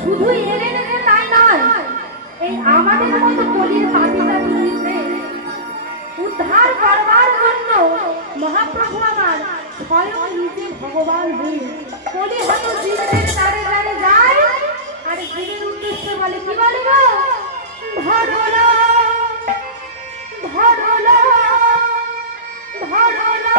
শুধু এলেন তাই নয়, এই আমাদের মতো কলির পাপিতা উদ্ধার করবার জন্য মহাপ্রভু আমার স্বয়ং নিজে ভগবান হয়ে কলি হত জীবনের দ্বারে দ্বারে যায় আর জীবের উদ্দেশ্যে বলে কি বলে গো ধরলো ধরলো ধরলো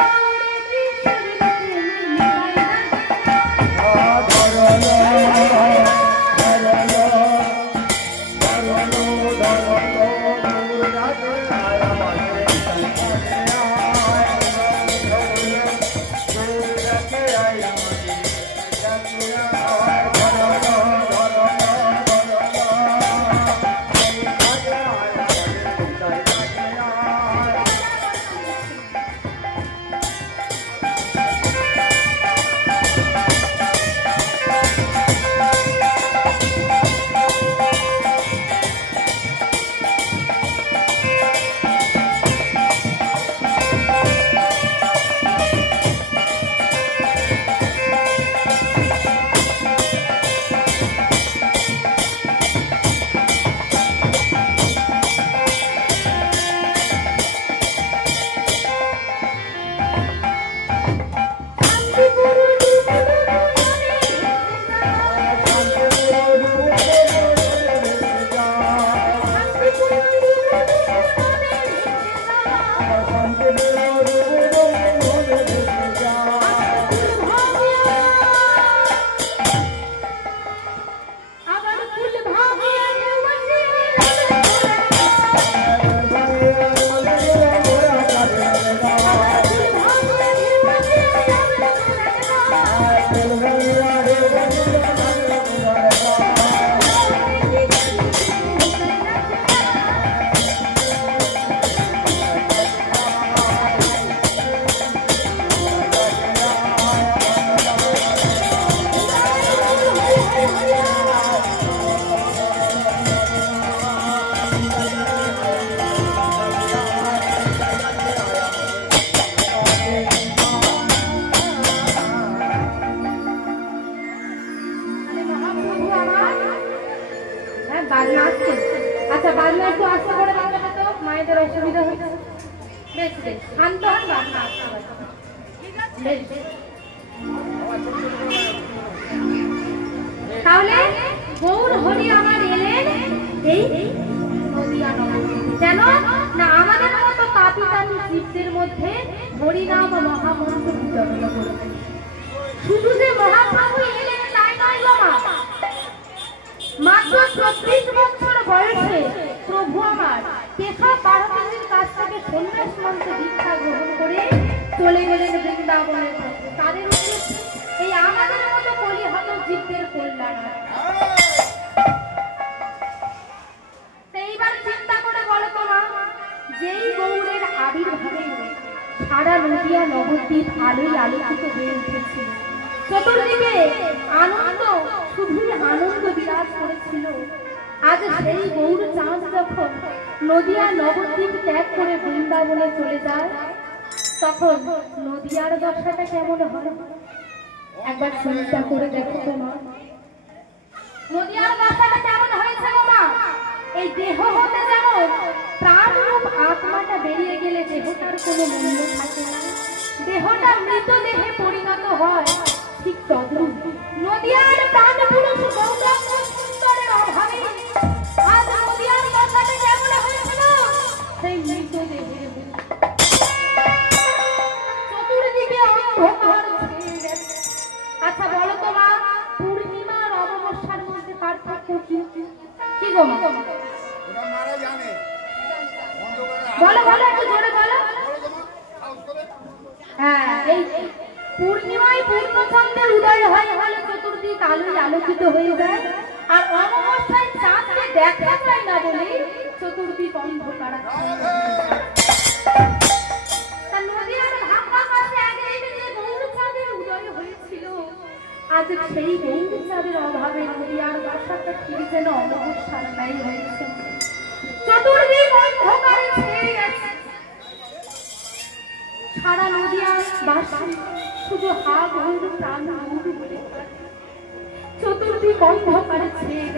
আচ্ছা বাজনা একটু আস্তে করে বাজনা তো মায়েদের অসুবিধা হচ্ছে বেশ বেশ শান্ত হন বাজনা বেশ তাহলে গৌর হরি আমার এলেন এই নদিয়া নগরীতে কেন না আমাদের মতো পাপী তাপী জীবদের মধ্যে হরিনাম মহামন্ত্র বিতরণ করবেন শুধু যে মহাপ্রভু এলেন তাই নয় গো মা মাত্র 34 বছর বয়সে প্রভু আমার কেশব পার্বতীর কাছ থেকে সন্ন্যাস মন্ত্রে দীক্ষা গ্রহণ করে চলে গেলেন বৃন্দাবনের পথে তাদের উদ্দেশ্যে এই আমাদের মতো কলিহত জীবদের কল্যাণ এইবার চিন্তা করে বলো তো মা যেই গৌরের আবির্ভাবে সারা নদিয়া নবদ্বীপ আলোয় আলোকিত হয়ে উঠেছিল চতুর্দিকে আনন্দ শুধুই আনন্দ বিরাজ করেছিল আজ সেই গৌর চাঁদ যখন নদিয়া নবদ্বীপ ত্যাগ করে বৃন্দাবনে চলে যায় তখন নদিয়ার দশাটা কেমন হয় একবার চিন্তা করে দেখো তোমার নদিয়ার দশাটা কেমন হয়েছে মা এই দেহ হতে যেমন প্রাণ রূপ আত্মাটা বেরিয়ে গেলে দেহটার কোনো মূল্য থাকে না দেহটা মৃত দেহে পরিণত হয় ঠিক তদ্রূপ নদিয়ার প্রাণ পুরুষ গৌরাঙ্গ সুন্দরের অভাবে আজ নদিয়ার দশাটা কেমন হয়েছিল সেই মৃত দেহের চতুর্দিকে অন্ধকার ছেয়ে গেছে আচ্ছা বলো তো মা পূর্ণিমার অমাবস্যার মধ্যে পার্থক্য কি গো মা বলো বলো একটু জোরে বলো হ্যাঁ এই পূর্ণিমায় পূর্ণচন্দ্রের উদয় হয় হলে চতুর্দিক আলোয় আলোকিত হয়ে যায় আর অমাবস্যায় চাঁদকে দেখা যায় না বলে চতুর্দিক অন্ধকার নদীর ভাঙা পাশে আগে যে গৌর চাঁদের উদয় হয়েছিল আজ সেই গৌর চাঁদের অভাবে নদীর দশাটা ঠিক যেন অমাবস্যার ন্যায় হয়েছে চতুর্দিক অন্ধকারে ছেয়ে গেছে সারা নদিয়ার বাসী শুধু হা গৌর প্রাণ গৌর বলে চতুর্দিক অন্ধকারে ছেয়ে গেছে।